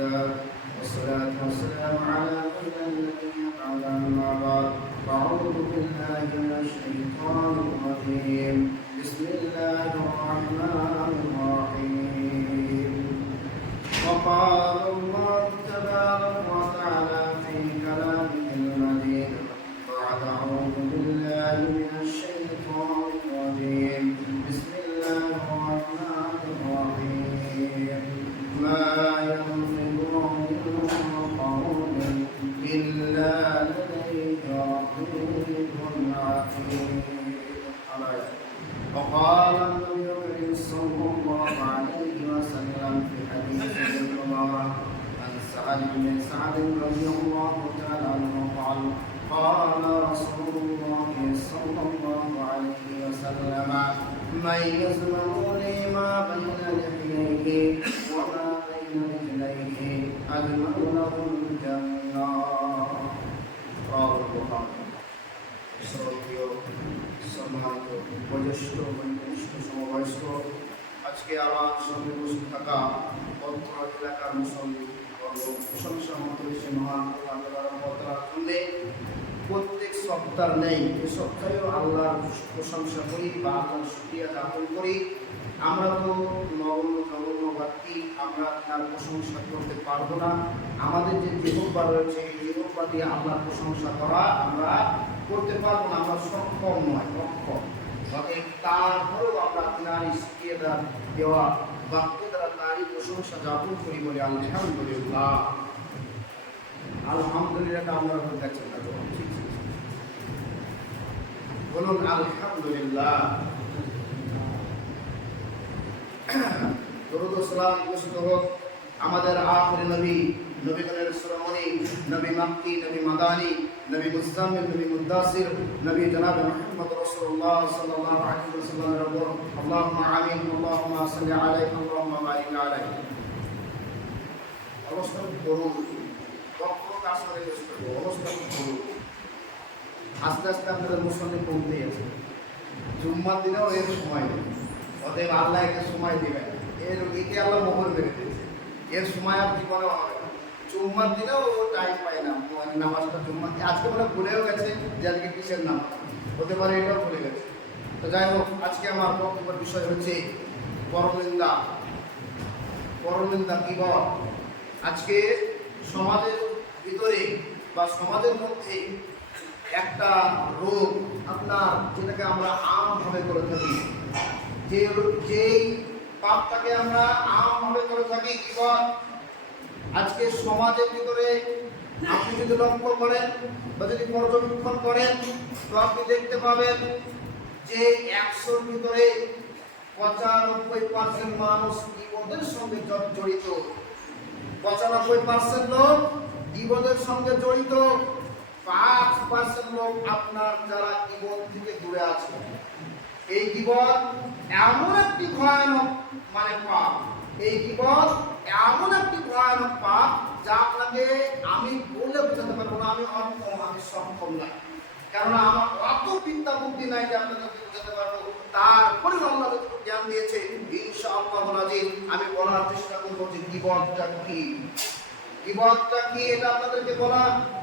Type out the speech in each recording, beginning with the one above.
لله والصلاة والسلام على من لا نبي بعد أما بعد فأعوذ بالله من الشيطان الرجيم بسم الله الرحمن الرحيم وقال الله تبارك وتعالى في كلامه المجيد بعد أعوذ بالله من الشيطان الرجيم بسم الله الرحمن الرحيم ما ينطق عن قول إلا لديه رقيب عتيد. وقال النبي صلى الله عليه وسلم في حديث المبارك عن سعد بن سعد رضي الله تعالى عنه قال قال رسول الله صلى الله عليه وسلم من يزمع لي ما بين لحييه وما بين رجليه أجمع له الجنة. رواه البخاري. সম্মানিত বয়োজ্যেষ্ঠ বয়োজ্যেষ্ঠ সমবয়স্ক, আজকে আমার সঙ্গে বসে থাকা অত্র এলাকার মুসলিম প্রশংসা মন্ত্রী মহান আল্লাহর জন্যে প্রত্যেক সপ্তাহ নেই, এ সপ্তাহেও আল্লাহর প্রশংসা করি বা আল্লাহর শুকরিয়া জ্ঞাপন করি। আমরা তো নগণ্য জঘন্য ব্যক্তি, আমরা তার প্রশংসা করতে পারবো না। আমাদের যে জিহ্বা রয়েছে এই জিহ্বা দিয়ে আল্লাহর প্রশংসা করা আমরা করতে পারবো না, আমরা সক্ষম নয়, অক্ষম। অতএব তারপরেও আমরা তার শুকরিয়া দেওয়া বাক্য দ্বারা তারই প্রশংসা জ্ঞাপন করি বলে আলহামদুলিল্লাহ। আলহামদুলিল্লাহটা আমরা দেখছেন না তো, ঠিক ঠিক বলুন আলহামদুলিল্লাহ। দরুদ ও সালাম ঘোষিত হোক আমাদের আখির নবী, নবীগণের শিরোমণি, নবী মাক্কি, নবী মাদানী, নবী মুজাম্মিল, নবী মুদ্দাসির, নবী জনাব মুহাম্মদ রাসূলুল্লাহ সাল্লাল্লাহু আলাইহি ওয়াসাল্লামের উপর। আল্লাহুম্মা আমিন, আল্লাহুম্মা সাল্লি আলাইহি, আল্লাহুম্মা বারিক আলাইহি। অবস্থা করুন, কখনো কাজ করে অবস্থা করুন। আস্তে আস্তে আপনাদের মুসল্লি কমতে আছে। জুম্মার দিনেও এর সময় নেই, অতএব আল্লাহ একে সময় দেবেন। একে আল্লাহ মোহর মেরে দিয়েছে, এর সময় আর জীবনে হবে না। জুম্মার দিনেও টাইম পায় না নামাজটা। জুম্মার দিন আজকে মনে ভুলেও গেছে যে আজকে কিসের নামাজ, হতে পারে এটাও ভুলে গেছে। তো যাই হোক, আজকে আমার বক্তব্যের বিষয় হচ্ছে পরনিন্দা। পরনিন্দা কি বল? আজকে সমাজের ভিতরে বা সমাজের মধ্যে একটা রোগ আপনার, যেটাকে আমরা আমভাবে করে থাকি, যেই পাপটাকে আমরা আমভাবে করে থাকি কি বল। আজকে সমাজের ভিতরে আপনি যদি লক্ষ্য করেন বা যদি পর্যবেক্ষণ করেন তো আপনি দেখতে পাবেন যে 100-র ভিতরে 95% মানুষ গীবতের সঙ্গে জড়িত। 95% লোক গীবতের সঙ্গে জড়িত। 5% লোক আপনার যারা গীবত থেকে দূরে আছে। এই গীবত এমন একটি ভয়ানক পাপ, এই গীবত এমন একটি ভয়ানক পাপ যা আপনাকে আমি বলে বোঝাতে পারবো না। আমি অক্ষম, আমি সক্ষম না, কেননা আমার অত বিদ্যা বুদ্ধি নাই যে আপনাকে বোঝাতে পারবো। তারপরে আল্লাহ যতটুকু জ্ঞান দিয়েছে ইনশাআল্লাহ আমি বলার চেষ্টা করবো যে গীবতটা কি, গীবতটা কি, এটা আপনাদেরকে বলা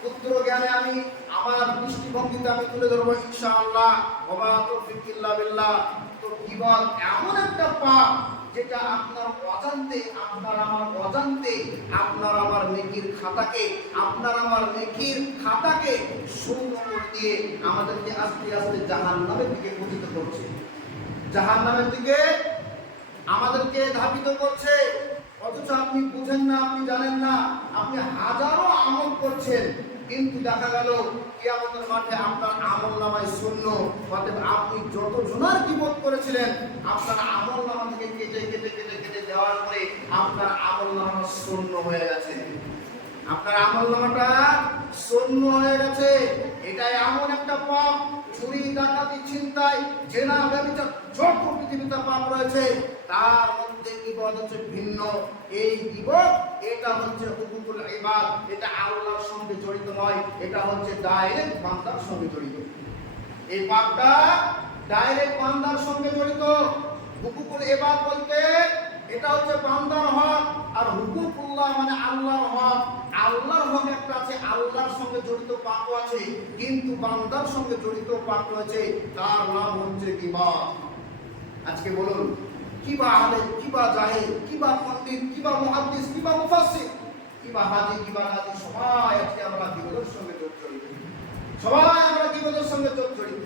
ক্ষুদ্র জ্ঞানে আমি আমার দৃষ্টিভঙ্গিতে আমি তুলে ধরবো ইনশাআল্লাহ। ওয়া তাওফীক ইল্লা বিল্লাহ। তো গীবত এমন একটা পাপ যেটা আপনার অজান্তে, আপনার আমার অজান্তে আপনার আমার নেকির খাতাকে শূন্য করে দিয়ে আমাদেরকে আস্তে আস্তে জাহান্নামের দিকে পতিত করছে, জাহান্নামের দিকে আমাদেরকে ধাবিত করছে। অথচ আপনি বুঝেন না, আপনি জানেন না, আপনি হাজারো আমল করছেন, কিন্তু দেখা গেল কিয়ামতের মাঠে আপনার আমলনামায় শূন্য। অতএব আপনি যত জনার গীবত করেছিলেন আপনার আমলনামা থেকে কেটে কেটে কেটে কেটে দেওয়ার পরে আপনার আমলনামা শূন্য হয়ে গেছে, আপনার আমলনামাটা শূন্য হয়ে গেছে। এটা এমন একটা পাপ, চুরি, ডাকাতি, ছিনতাই, জেনা, ব্যভিচার, যত পৃথিবীতে পাপ রয়েছে তার মধ্যে গীবত হচ্ছে ভিন্ন। এই গীবত এটা হচ্ছে হুকুকুল ইবাদ, এটা আল্লাহর সঙ্গে জড়িত নয়, এটা হচ্ছে ডাইরেক্ট বান্দার সঙ্গে জড়িত। এই পাপটা ডাইরেক্ট বান্দার সঙ্গে জড়িত। হুকুকুল ইবাদ বলতে এটা হচ্ছে বান্দার হক। আর হুকুকুল্লাহ মানে আল্লাহর হক। আল্লাহর হক একটা আছে, আল্লাহর সঙ্গে জড়িত পাপও আছে, কিন্তু বান্দার সঙ্গে জড়িত পাপ রয়েছে, তার নাম হচ্ছে গীবত। আজকে বলুন, কিবা আলেম, কিবা জাহেল, কিবা পণ্ডিত, কিবা মুহাদ্দিস, কিবা মুফাসসির, কিবা হাজি, কিবা গাজী, সবাই আজকে আমরা গীবতের সঙ্গে জড়িত। সবাই আমরা গীবতের সঙ্গে জড়িত।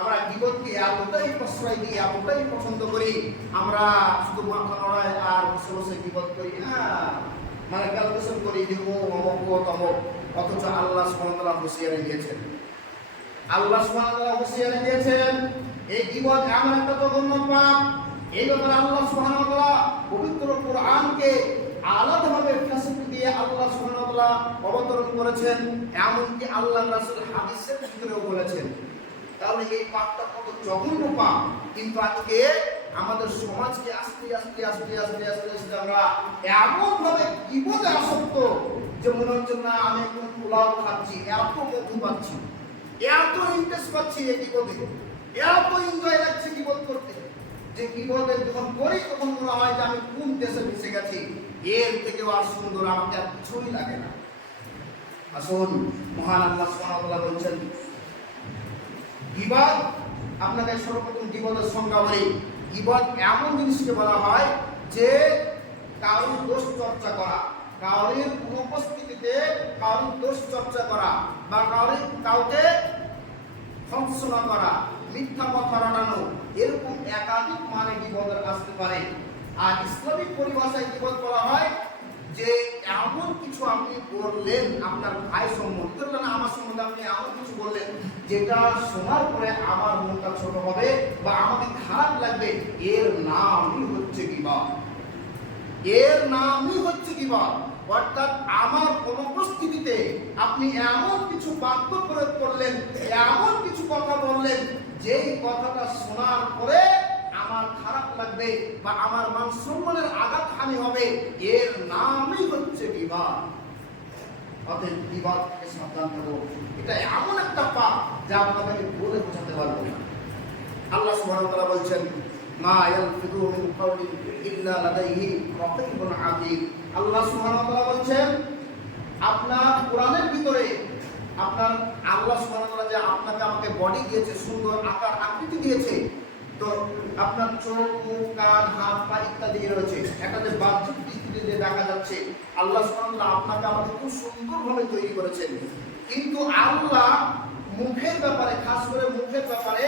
আমরা গীবতকে এতটাই প্রশ্রয় দিই, এতটাই পছন্দ করি, আমরা শুধু মাথা নড়াই আর বসে বসে গীবত করি না, মানে ক্যালকুলেশন করি যে ও অমুক ও তমুক। অথচ আল্লাহ সুবহানাহু ওয়া তাআলা হুঁশিয়ারি দিয়েছেন, আল্লাহ সুবহানাহু ওয়া তাআলা হুঁশিয়ারি দিয়েছেন এই গীবত এমন একটা জঘন্য পাপ। এই ব্যাপারে আল্লাহ সুবহানাহু ওয়া তাআলা পবিত্র কোরআনকে আলাদাভাবে ফ্যাসিলিটি দিয়ে আল্লাহ সুবহানাহু ওয়া তাআলা অবতরণ করেছেন, এমনকি আল্লাহর রাসূল হাদিসের ভিতরেও বলেছেন। তাহলে এই পাপটা কত জঘন্য পাপ, কিন্তু আজকে আমাদের সমাজকে আস্তে আস্তে আস্তে আস্তে আস্তে আস্তে আমরা এমন ভাবে গীবতে আসক্ত যে মনে হচ্ছে না আমি এখন পোলাও খাচ্ছি, এত মধু পাচ্ছি, এত ইন্টারেস্ট পাচ্ছি এই গীবতে, এত এনজয় লাগছে গীবত করতে, যে গীবতে যখন করি তখন মনে হয় যে আমি কোন দেশে ভেসে গেছি, এর থেকেও আর সুন্দর আমাকে আর কিছুই লাগে না। আসুন, মহান আল্লাহ সুবহানাহু ওয়া তাআলা বলছেন গীবত, আপনাকে সর্বপ্রথম গীবতের সংজ্ঞা বলি। গীবত এমন জিনিসকে বলা হয় যে কারোর দোষ চর্চা করা, কারোর অনুপস্থিতিতে কারোর দোষ চর্চা করা, বা কাউকে সংশোধন করা, মিথ্যা কথা রটানো, এরকম একাধিক মানে গীবতের আসতে পারে। আর ইসলামিক পরিভাষায় গীবত বলা হয় যে এমন কিছু আপনি বললেন আপনার ভাই সম্বন্ধে, ধরলেন আমার সম্বন্ধে আপনি এমন কিছু বললেন যেটা শোনার পরে আমার মনটা ছোট হবে বা আমাকে খারাপ লাগবে, এর নামই হচ্ছে গীবত। এর নামই হচ্ছে গীবত। অর্থাৎ আমার অনুপস্থিতিতে আপনি এমন কিছু বাক্য প্রয়োগ করলেন, এমন কিছু কথা বললেন, যেই কথাটা শোনার পরে আমার খারাপ লাগবে বা আমার মান সম্মানের আঘাতহানি হবে, এর নামই হচ্ছে গীবত। অতএব গীবত থেকে সাবধান থাকো। এটা এমন একটা পাপ যা আপনাকে বলে বোঝাতে পারবো না। আল্লাহ সুবহানাহু ওয়া তাআলা বলছেন মা ইয়ালফিযু মিন কাওলিন ইল্লা লাদাইহি রাকীবুন আতীদ। আল্লাহ সুবহানাহু ওয়া তাআলা বলছেন আপনার কোরআনের ভিতরে আপনার আল্লাহ সুবহানাহু ওয়া তাআলা যে আপনাকে আমাকে বডি দিয়েছে, সুন্দর আকার আকৃতি দিয়েছে, তো আপনার চোখ, মুখ, কান, হাত, পা ইত্যাদি রয়েছে, একটা যে বাহ্যিক দৃষ্টিতে যে দেখা যাচ্ছে, আল্লাহ সুবহানাহু ওয়া তাআলা আপনাকে আমাকে খুব সুন্দরভাবে তৈরি করেছেন। কিন্তু আল্লাহ মুখের ব্যাপারে, খাস করে মুখের ব্যাপারে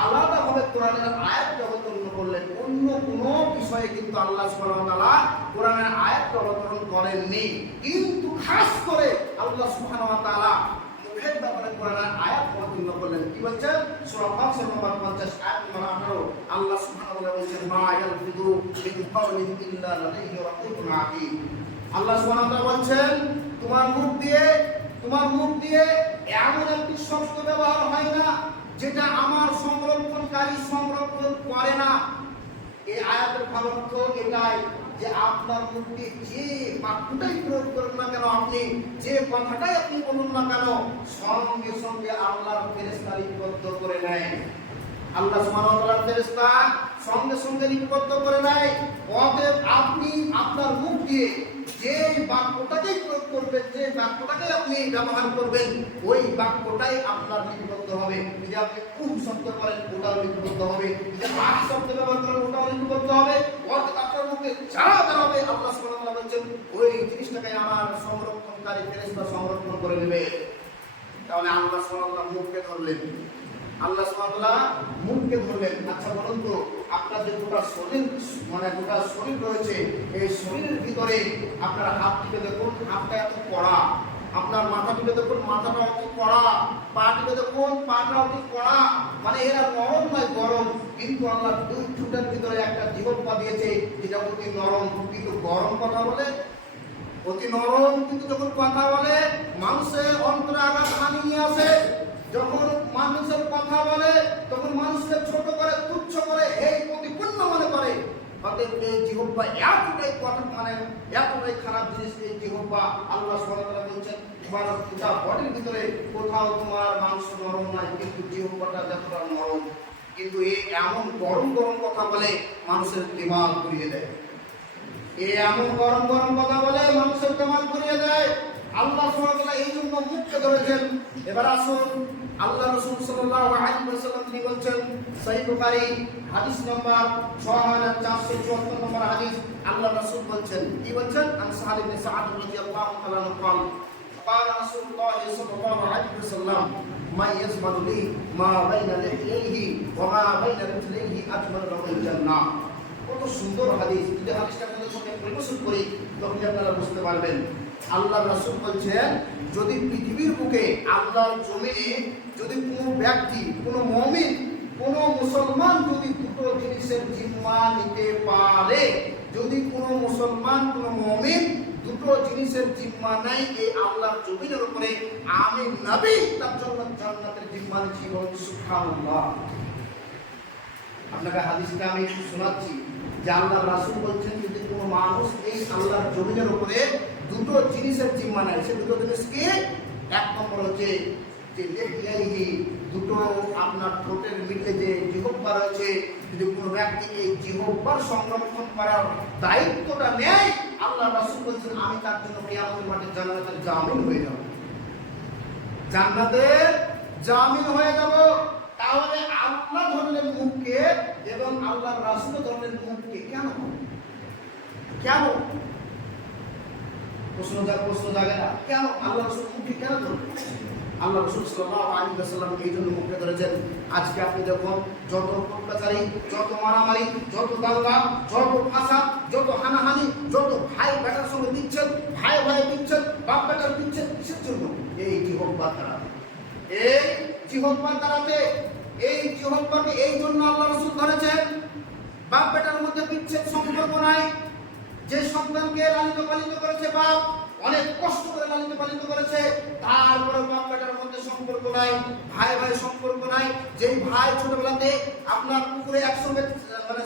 আলাদাভাবে কোরআনের আয়াত অবতীর্ণ করলেন। অন্য কোনো বিষয়ে কিন্তু আল্লাহ সুবহানাহু ওয়া তাআলা কোরআনের আয়াত অবতীর্ণ করেননি, কিন্তু খাস করে আল্লাহ সুবহানাহু ওয়া তাআলা মুখের ব্যাপারে কোরআনের আয়াত অবতীর্ণ করলেন। কি বলছেন? সূরা ফাতির নম্বর 50 আয়াত নম্বর 18 আল্লাহ সুবহানাহু ওয়া তাআলা বলেন মা ইয়ালফিযু মিন কাওলিন ইল্লা লাদাইহি রাকীবুন আতীদ। আল্লাহ সুবহানাহু ওয়া তাআলা বলেন তোমার মুখ দিয়ে এমন একটি শব্দ ব্যবহার হয় না যেটা আমার সংরক্ষণকারী সংরক্ষণ করে না। এই আয়াতের ভাবার্থ এটাই যে আপনার মুখ দিয়ে যে বাক্যটাই প্রয়োগ করেন না কেন, আপনি যে কথাটাই আপনি বলুন না কেন, সঙ্গে সঙ্গে আল্লাহর ফেরেশতা লিপিবদ্ধ করে নেয়। আল্লাহ সুবহানাহু ওয়া তাআলার ফেরেশতা সঙ্গে সঙ্গে লিপিবদ্ধ করে নেয়। অতএব আপনি আপনার মুখ দিয়ে যে বাক্যটাকেই প্রয়োগ করবেন, যে বাক্যটাকে আপনি ব্যবহার করবেন, ওই বাক্যটাই আপনার লিপিবদ্ধ হবে। যদি আপনি খুব শব্দ করেন, ওটাও লিপিবদ্ধ হবে। যদি আট শব্দ ব্যবহার করেন, ওটাও লিপিবদ্ধ হবে। অর্থাৎ আপনার মুখে যা দাঁড়াবে আল্লাহ সুবহানাহু ওয়া তাআলা বলছেন ওই জিনিসটাকে আমার সংরক্ষণকারী ফেরেশতা সংরক্ষণ করে নেবে। তাহলে আল্লাহ সুবহানাহু ওয়া তাআলা মুখকে ধরলেন, আল্লাহ সুবহানাহু ওয়া তাআলা মুখকে ধরলেন। আচ্ছা বলুন তো, আপনার যে গোটা শরীর, মানে গোটা শরীর রয়েছে, এই শরীরের ভিতরে আপনার হাত টিপে দেখুন, হাতটা এত কড়া, আপনার মাথা টিপে দেখুন, মাথাটা অত কড়া, পা টিপে দেখুন, পাটা অত কড়া, মানে এরা নরম নয়, গরম। কিন্তু আল্লাহ দুই ঠোঁটের ভিতরে একটা জিহ্বা দিয়েছে যেটা অতি নরম, কিন্তু গরম কথা বলে, অতি নরম, কিন্তু যখন কথা বলে মানুষের অন্তরে আঘাতহানি নিয়ে আসে। যখন মানুষের কথা বলে তখন মানুষকে ছোট করে, তুচ্ছ করে, এই প্রতিপন্ন মনে করে। অতএব এই জিহ্বা এতটাই কথা, মানে এতটাই খারাপ জিনিস এই জিহ্বা। আল্লাহ সুবহানাহু ওয়া তাআলা বলছেন তোমার গোটা বডির ভিতরে কোথাও তোমার মাংস নরম নাই, কিন্তু জিহ্বাটা যতটা নরম, কিন্তু এই এমন গরম গরম কথা বলে মানুষের দিমাগ ঘুরিয়ে দেয়। এমন গরম গরম কথা বলে মানুষের কেমন করিয়ে দেয়। আল্লাহ সুবহানাহু ওয়া তাআলা এই জন্য মুখকে ধরেছেন। এবার আসুন আল্লাহ রাসূল সাল্লাল্লাহু আলাইহি ওয়াসাল্লাম তিনি বলছেন সহিহ বুখারী হাদিস নাম্বার 6474 নম্বর হাদিস। আল্লাহ রাসূল বলছেন, কি বলছেন? আন সাহাল ইবনে সাআদ রাদিয়াল্লাহু তাআলা আনহু قال قال رسول الله صلى الله عليه وسلم ما يزمن لي ما بين لحييه وما بين رجليه اجمل له الجنه। কত সুন্দর হাদিস। যদি হাদিসটা আপনাদের সঙ্গে পরিবেশন করি তখন আপনারা বুঝতে পারবেন। আল্লাহ রাসূল বলছেন, যদি পৃথিবীর বুকে আল্লাহর জমিনে যদি কোনো ব্যক্তি, কোনো মুমিন, কোনো মুসলমান যদি দুটো জিনিসের জিম্মা নিতে পারে, যদি কোনো মুসলমান, কোনো মুমিন দুটো জিনিসের জিম্মা নেয় এই আল্লাহর জমিনের উপরে, আমি নবী তার জন্য জান্নাতের জিম্মা নিচ্ছি। সুবহানাল্লাহ। আপনাকে হাদিসটা আমি শোনাচ্ছি যে আল্লাহ রাসূল বলছেন, যদি কোনো মানুষ এই আল্লাহর জমিনের উপরে দুটো জিনিসের জিম্মা নেয়, সে দুটো জিনিস কি? এক নম্বর হচ্ছে যে লেহিয়াহি, দুটো আপনার ঠোঁটের মিডলে যে জিহ্বা রয়েছে, যদি কোনো ব্যক্তি এই জিহ্বার সংরক্ষণ করার দায়িত্বটা নেয়, আল্লাহ রাসূল বলছেন আমি তার জন্য কিয়ামতের মাঠে জান্নাতের জামিন হয়ে যাব। জান্নাতের জামিন হয়ে যাব। তাহলে আল্লাহ ধরলেন মুখকে এবং আল্লাহ রাসূল ধরলেন মুখকে। কেন? কেন? প্রশ্ন জাগে না? কেন আল্লাহ রাসূল মুখকে কেন ধরলেন? আল্লাহ রাসূল সাল্লাল্লাহু আলাইহি ওয়াসাল্লাম এই জন্য মুখকে ধরেছেন। আজকে আপনি দেখুন, যত অত্যাচারী, যত মারামারি, যত দাঙ্গা, যত ফাসাদ, যত হানাহানি, যত ভাই বেটার সঙ্গে দিচ্ছেন, ভাই ভাই দিচ্ছেন, বাপ বেটার দিচ্ছেন, কিসের জন্য? এই জিহ্বা দ্বারা, এই জিহ্বা দ্বারাতে, এই জিহ্বাকে এই জন্য আল্লাহ রাসূল ধরেছেন। বাপ বেটার মধ্যে বিচ্ছেদ সম্পর্ক নাই। যে সন্তানকে লালিত পালিত করেছে বাপ, অনেক কষ্ট করে লালিত পালিত করেছে, তারপরে বাপ বেটার মধ্যে সম্পর্ক নাই, ভাই ভাই সম্পর্ক নাই। যেই ভাই ছোটবেলাতে আপনার পুকুরে একসঙ্গে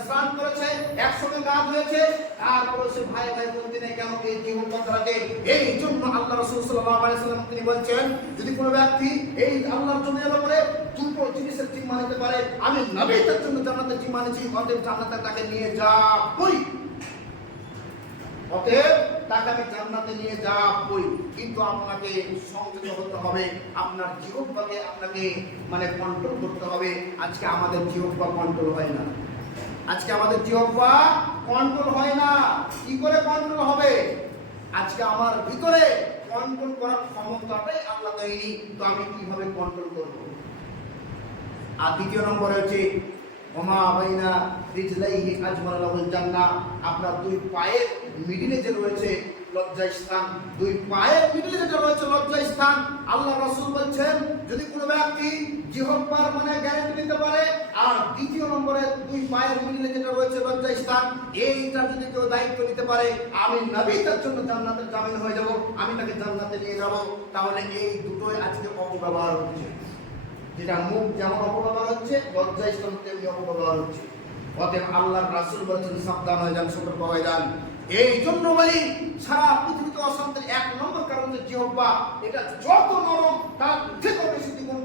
স্নান করেছে, একসঙ্গে গা ধুয়েছে, তারপরে সে ভাই ভাই বলতে নেই। কেন? এই জিহ্বা দ্বারাতে। এই জন্য আল্লাহ রাসূল সাল্লাল্লাহু আলাইহি ওয়াসাল্লাম তিনি বলছেন, যদি কোনো ব্যক্তি এই আল্লাহর জমিনের উপরে দুটো জিনিসের জিম্মা নিতে পারে, আমি নবী তার জন্য জান্নাতের জিম্মা নিয়েছি, অতএব জান্নাতে তাকে নিয়ে যাবই। অতএব তাকে আমি জান্নাতে নিয়ে যাবই। কিন্তু আপনাকে সংযত হতে হবে, আপনার জিহ্বাকে আপনাকে কন্ট্রোল করতে হবে। আজকে আমাদের জিহ্বা কন্ট্রোল হয় না। আজকে আমাদের জিহ্বা কন্ট্রোল হয় না। কি করে কন্ট্রোল হবে? আজকে আমার ভিতরে কন্ট্রোল করার ক্ষমতাটাই আল্লাহ দেয়নি, তো আমি কিভাবে কন্ট্রোল করব? আর দ্বিতীয় নম্বরে হচ্ছে ওমা বাইনা রিজলাইহি আজমাল লাহুল জান্নাহ। আপনার দুই পায়ের মিডিলে যে রয়েছে লজ্জা স্থান, দুই পায়ের মিডিলে যেটা রয়েছে লজ্জা স্থান, আল্লাহ রাসূল বলছেন, যদি কোনো ব্যক্তি জিহ্বার গ্যারান্টি নিতে পারে, আর দ্বিতীয় নম্বরে দুই পায়ের মিডিলে যেটা রয়েছে লজ্জা স্থান, এইটা যদি কেউ দায়িত্ব নিতে পারে, আমি নবী তার জন্য জান্নাতের জামিন হয়ে যাব, আমি তাকে জান্নাতে নিয়ে যাব। তাহলে এই দুটোই আজকে অপব্যবহার হচ্ছে। যেটা মুখ যেমন অপব্যবহার হচ্ছে, লজ্জা স্থান তেমনি অপব্যবহার হচ্ছে। অতএব আল্লাহর রাসূল বলেছেন, সাবধান হয়ে যান, সতর্ক হয়ে যান। এই জন্য বলি, সারা পৃথিবীতে অশান্তির এক নম্বর কারণ হচ্ছে জিহ্বা। এটা যত নরম তার থেকে বেশি দ্বিগুণ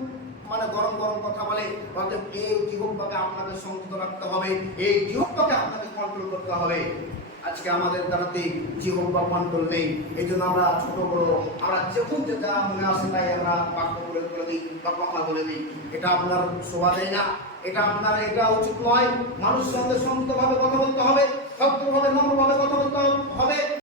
গরম গরম কথা বলে। অতএব এই জিহ্বাকে আপনাকে সংযত রাখতে হবে, এই জিহ্বাকে আপনাকে কন্ট্রোল করতে হবে। আজকে আমাদের দ্বারাতে জিহ্বা কন্ট্রোল নেই। এই জন্য আমরা ছোট বড় আমরা যখন যেটা মনে আসে তাই আমরা বাক্য বলে দিই বা কথা বলে দিই। এটা আপনার শোভা দেয় না, এটা উচিত নয়। মানুষের সঙ্গে সংযতভাবে কথা বলতে হবে, ভদ্রভাবে নম্রভাবে কথা বলতে হবে।